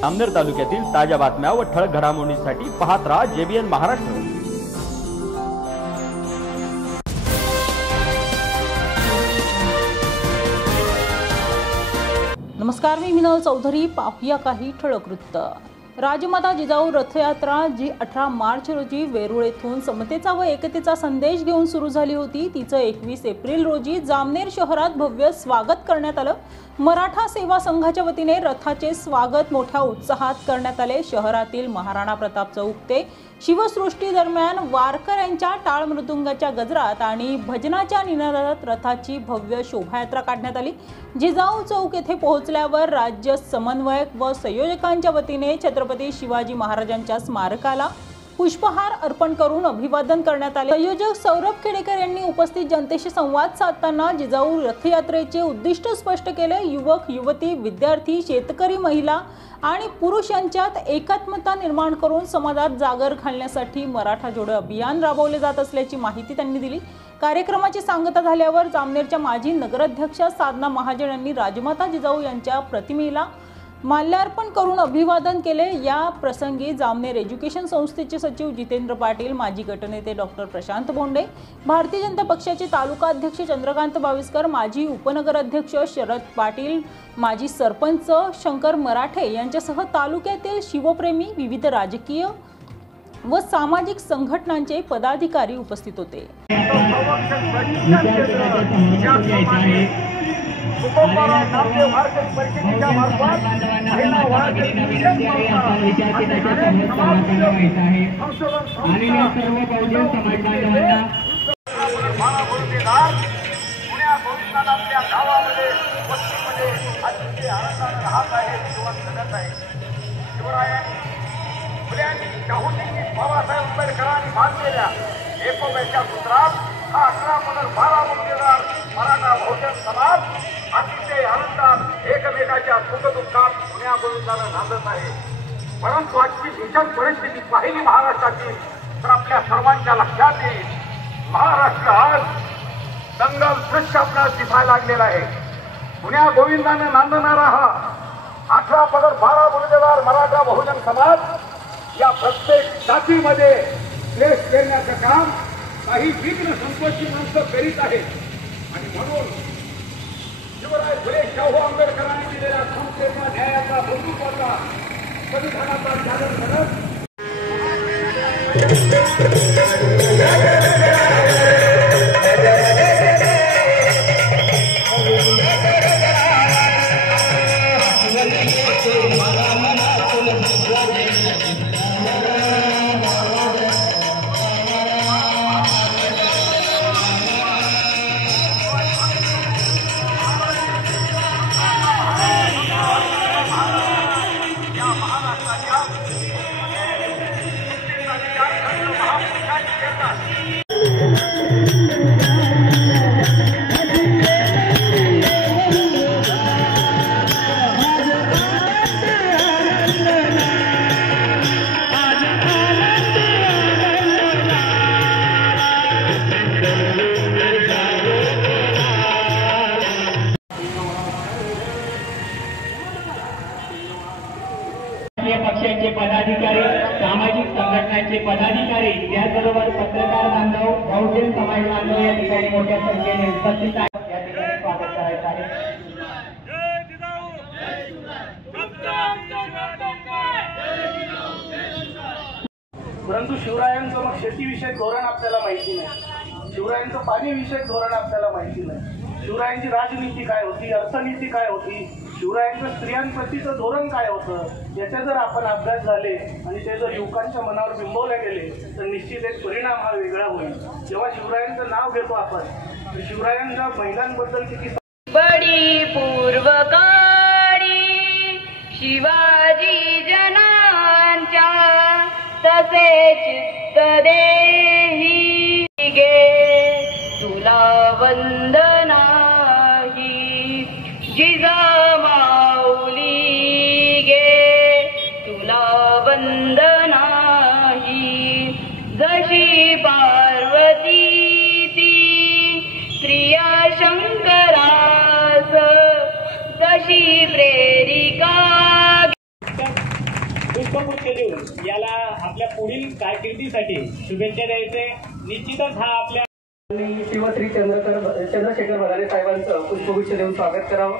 जामनेर तालुक्यातील ताज्या बातम्या व ठळक घडामोडींसाठी पाहत राहा JBN महाराष्ट्र। नमस्कार, मी मिनल चौधरी। पाहूया काही ठळक वृत्त। राजमाता जिजाऊ रथयात्रा जी 18 मार्च रोजी वेरूळ येथून समतेचा व एकतेचा संदेश घेऊन सुरू झाली होती, तिचं 21 एप्रिल रोजी जामनेर शहरात भव्य स्वागत करण्यात आलं। मराठा सेवा संघाच्या वतीने रथाचे स्वागत मोठ्या उत्साहात करण्यात आले। शहरातील महाराणा प्रताप चौक ते शिवसृष्टी दरम्यान वारकऱ्यांच्या टाळ मृदुंगाच्या गजरात आणि भजनाच्या निनादात रथाची भव्य शोभायात्रा काढण्यात आली। जिजाऊ चौक येथे पोहोचल्यावर राज्य समन्वयक व संयोजकांच्या वतीने छत्रपती शिवाजी महाराजांच्या स्मारकाला पुष्पहार अर्पण करून अभिवादन करण्यात आले। संयोजक सौरभ खेडेकर यांनी उपस्थित जनतेशी संवाद साधताना जिजाऊ रथयात्रेचे उद्दिष्ट स्पष्ट केले। युवक, युवती, विद्यार्थी, शेतकरी, महिला आणि पुरुष यांच्यात एकात्मता निर्माण करून समाजात जागर घालण्यासाठी मराठा जोडो अभियान राबवले जात असल्याची माहिती त्यांनी दिली। कार्यक्रमाची सांगता झाल्यावर जामनेरच्या माजी नगराध्यक्ष साधना महाजन यांनी राजमाता जिजाऊ यांच्या प्रतिमेला माल्यार्पण करून अभिवादन केले। या प्रसंगी जामनेर एज्युकेशन संस्थेचे सचिव जितेंद्र पाटील, माजी गटनेते डॉक्टर प्रशांत बोंडे, भारतीय जनता पक्षाचे तालुका अध्यक्ष चंद्रकांत बाविस्कर, माजी उपनगराध्यक्ष शरद पाटील, माजी सरपंच शंकर मराठे यांच्यासह तालुक्यातील शिवप्रेमी, विविध राजकीय व सामाजिक संघटनांचे पदाधिकारी उपस्थित होते। बाबासाहेब आंबेडकरांनी बांधलेल्या एकोप्याच्या सूत्रात हा 18/12 मुक्तेदार मराठा बहुजन समाज अतिशय आनंदात एकमेकाच्या सुखदुःखात पुण्या गोविंदाला नांदत आहे। परंतु आजची भीषण परिस्थिती पाहिली महाराष्ट्राची तर आपल्या सर्वांच्या लक्षात येईल, महाराष्ट्र आज दंगल दृश्य आपल्याला दिसायला लागलेला आहे। पुण्या गोविंदाने नांदणारा हा 18/12 मुक्तेदार मराठा बहुजन समाज या प्रत्येक जातीमध्ये क्लेश करण्याचं काम काही विघ्न संकोची माणसं करीत आहेत आणि म्हणून शिवराय फुले शाहू आंबेडकरांनी दिलेल्या समतेचा, न्यायाचा, बंधुत्वाचा, संविधानाचा जागर करत पक्षाचे पदाधिकारी, सामाजिक संघटनांचे पदाधिकारी, त्याचबरोबर पत्रकार बांधव, बहुजन समाज बांधव या ठिकाणी मोठ्या संख्येने उपस्थित आहेत। या ठिकाणी स्वागत करायचं आहे। परंतु शिवरायांचं मग शेतीविषयक धोरण आपल्याला माहिती नाही, शिवरायांचं पाणीविषयक धोरण आपल्याला माहिती नाही, शिवरायांची राजनीती काय होती, अर्थनीती काय होती, शिवरायांचं स्त्रियांप्रतीचं धोरण काय होतं, याचे जर आपण अभ्यास झाले आणि ते जर युवकांच्या मनावर बिंबवले गेले तर निश्चित एक परिणाम हा वेगळा होईल। जेव्हा शिवरायांचं नाव घेतो आपण तर शिवरायांच्या महिलांबद्दल किती बडी पूर्वकाळी शिवाजी जनांच्या तसे चित्त देही गे तुला वंदना ही जिजामाऊली गे तुला वंदना ही जशी पार्वती ती स्त्रिया शंकरास तशी प्रेरिका पुष्पगुच्छ देऊन याला आपल्या पुढील कारकिर्दीसाठी शुभेच्छा द्यायचे. निश्चितच हा आपल्या शिवश्री चंद्रशेखर भरारे साहेबांचं पुष्पगुच्छ देऊन स्वागत करावं.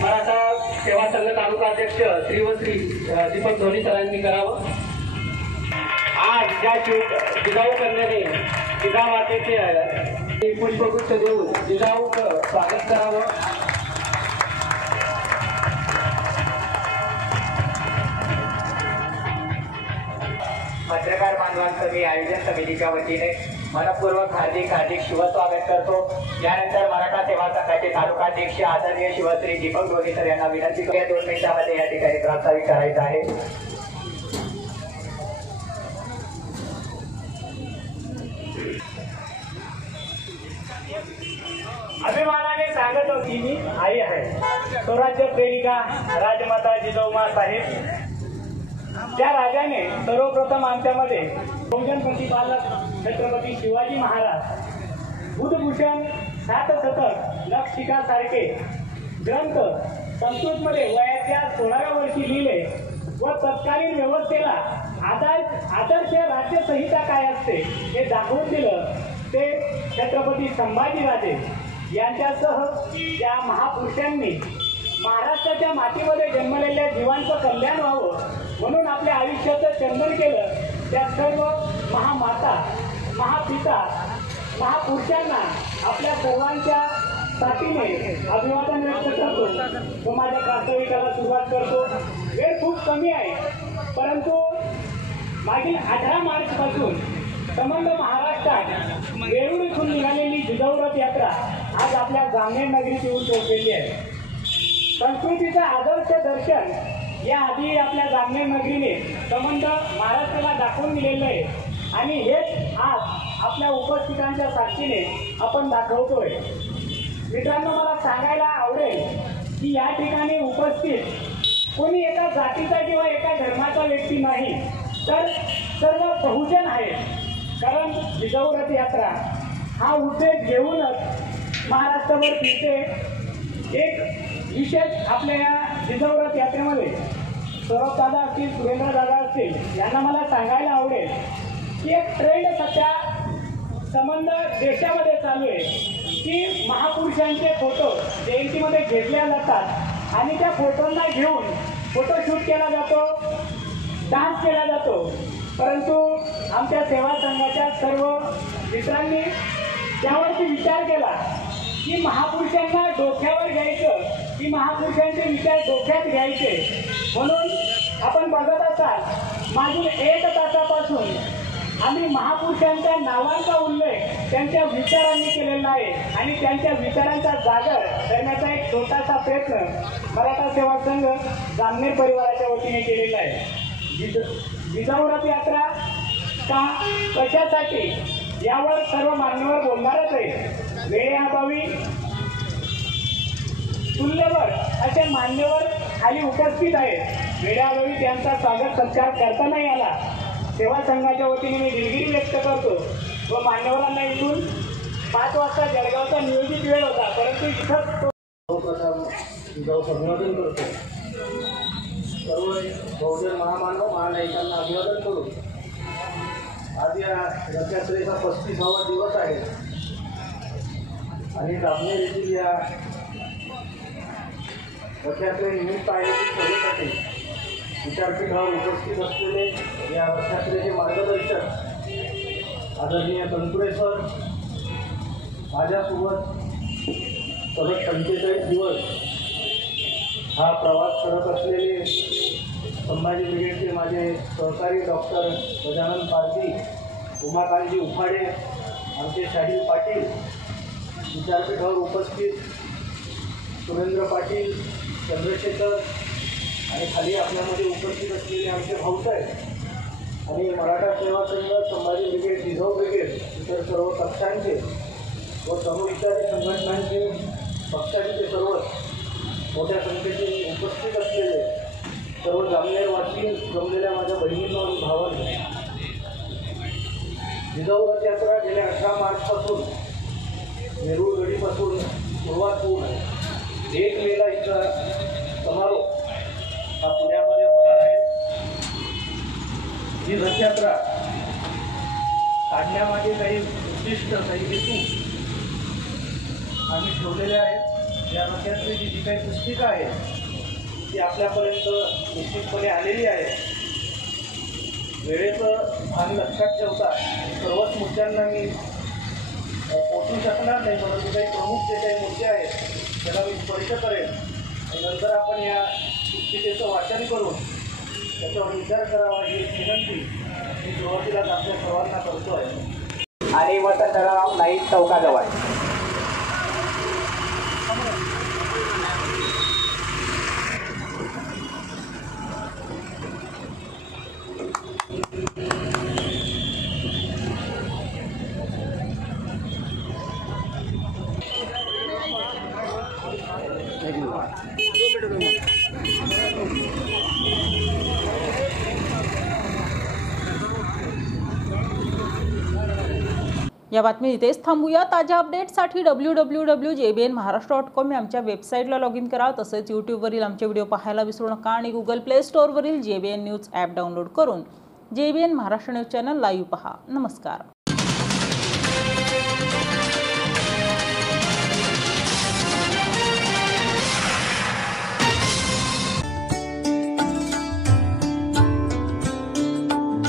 मराठा सेवा संघ तालुका अध्यक्ष श्री व श्री दीपक धोनी सरांनी करावं. आज ज्या जिजाऊ कन्याने जिजामातेचे पुष्पगुच्छ देऊन जिजाऊचं स्वागत करावं. पत्रकार बांधवांचं मी आयोजन समितीच्या वतीने मनपूर्वक हार्दिक शुभस्वागत करतो. यानंतर मराठा सेवा संघाचे तालुकाध्यक्ष आदरणीय शिवश्री दीपक धोनी सर यांना विनंती करूया 2 मिनिटांमध्ये या ठिकाणी प्रास्ताविक करायचं आहे. अभिमानाने सांगत होती मी आई आहे. स्वराज्य प्रेरिका राजमाता जिजाऊमा साहेब त्या राजाने सर्वप्रथम आमच्यामध्ये बहुजन प्रतिपालक छत्रपती शिवाजी महाराज बुधभूषण 7 शतक नखशिखा सारखे ग्रंथ संस्कृतमध्ये वयाच्या 16व्या वर्षी लिहिले व तत्कालीन व्यवस्थेला आदर्श राज्यसंहिता काय असते हे दाखवून दिलं. ते छत्रपती संभाजीराजे यांच्यासह ज्या महापुरुषांनी महाराष्ट्राच्या मातीमध्ये जन्मलेल्या जीवांचं कल्याण व्हावं म्हणून आपल्या आयुष्याचं चंदन केलं, त्या सर्व महामाता महापिता महापुरुषांना आपल्या सर्वांच्या साथीने अभिवादन व्यक्त करतो व माझ्या प्रास्ताविकाला सुरुवात करतो. वेळ खूप कमी आहे, परंतु मागील 18 मार्च पासून संबंध महाराष्ट्रात वेरूळ इथून निघालेली जिजाऊ रथ यात्रा आज आपल्या जामनेर नगरीत येऊन पोहोचलेली आहे. संस्कृतीचं आदर्श दर्शन याआधी आपल्या जामनेर नगरीने संबंध महाराष्ट्राला दाखवून दिलेलं आहे आणि हेच आज आपल्या उपस्थितांच्या साक्षीने आपण दाखवतोय. मित्रांनो, मला सांगायला आवडेल की या ठिकाणी उपस्थित कोणी एका जातीचा किंवा एका धर्माचा व्यक्ती नाही, तर सर्व बहुजन आहेत. कारण जिजाऊ रथ यात्रा हा उद्देश घेऊनच महाराष्ट्रभर फिरते. एक विशेष आपल्या या जिजाऊ रथ यात्रेमध्ये सौरभ दादा असतील, सुरेंद्र दादा असतील, यांना मला सांगायला आवडेल की एक ट्रेंड सध्या संबंध देशामध्ये चालू आहे की महापुरुषांचे फोटो जयंतीमध्ये घेतल्या जातात आणि त्या फोटोंना घेऊन फोटोशूट केला जातो, डान्स केला जातो. परंतु आमच्या सेवा संघाच्या सर्व मित्रांनी त्यावरती विचार केला की महापुरुषांना डोक्यावर घ्यायचं, की महापुरुषांचे विचार डोक्यात घ्यायचे. म्हणून आपण बघत असाल मागील 1 तासापासून आम्ही महापुरुषांच्या नावांचा उल्लेख त्यांच्या विचारांनी केलेला आहे आणि त्यांच्या विचारांचा जागर करण्याचा एक छोटासा प्रयत्न मराठा सेवा संघ जामनेर परिवाराच्या वतीने केलेला आहे. जिजाऊ रथ यात्रा का, कशासाठी, यावर सर्व मान्यवर बोलणारच आहे. वेळेअभावी तुल्यवर असे मान्यवर खाली उपस्थित आहेत. वेळेअभावी त्यांचा स्वागत सत्कार करता नाही आला. सेवा संघाच्या वतीने मी दिलगिरी व्यक्त करतो व मान्यवरांना इथून 5 वाजता जळगावचा नियोजित वेळ होता, परंतु इथंच जिजाऊ अभिवादन करतो. सर्व बहुजन महामानव महानायकांना अभिवादन करू. आज या रथयात्रेचा 35वा दिवस आहे आणि जामनेर येथील या रथयात्रेनिमित्त आयोजित सभेसाठी विचारपीठावर उपस्थित असलेले या रथयात्रेचे मार्गदर्शक आदरणीय तनपुरे सर, माझ्यासोबत सलग 45 दिवस हा प्रवास करत असलेले संभाजी ब्रिगेडचे माझे सहकारी डॉक्टर गजानन पारधी, उमाकांतजी उफाडे, आमचे शाहील पाटील, विचारपीठावर उपस्थित सुरेंद्र पाटील, चंद्रशेखर आणि खाली आपल्यामध्ये उपस्थित असलेले आमचे भाऊसाहेब आणि मराठा सेवा संघ, संभाजी ब्रिगेड, जिजाऊ ब्रिगेड, इतर सर्व पक्षांचे व समविचारी संघटनांचे पक्षांचे सर्व मोठ्या संख्येने उपस्थित असलेले सर्व जामनेरवासी जमलेल्या माझ्या बहिणींना आणि भावांना, जिजाऊ रथ यात्रा गेल्या 18 मार्चपासून वेरूळ गडीपासून सुरुवात होऊ नये. 1 मेला हिचा समारोप हा पुण्यामध्ये होणार आहे. ही रथयात्रा काढण्यामागे काही उद्दिष्ट, काही हेतू आम्ही ठेवलेले आहेत. या रथयात्रेची जी काही पुस्तिका आहे ती आपल्यापर्यंत निश्चितपणे आलेली आहे. वेळेचं भान लक्षात ठेवता सर्वच मुद्द्यांना मी पोचू शकणार नाही, परंतु काही प्रमुख जे काही मुद्दे आहेत त्याला मी स्पर्श करेन आणि नंतर आपण या पुस्तिकेचं वाचन करून त्याच्यावर विचार करावा ही एक विनंती मी सुरुवातीलाच आपल्या सर्वांना करतो आहे. आणि वसंतराव नाईक चौकाजवळ. या बातमी इथेच थांबूया. ताज्या अपडेट्ससाठी www.jbnmaharashtra.com या आमच्या वेबसाईटला लॉग इन करा. तसेच यूट्यूबवरील आमचे व्हिडिओ पाहायला विसरू नका आणि गुगल प्ले स्टोअरवरील JBN न्यूज ॲप डाउनलोड करून JBN Maharashtra news channel live पहा. नमस्कार.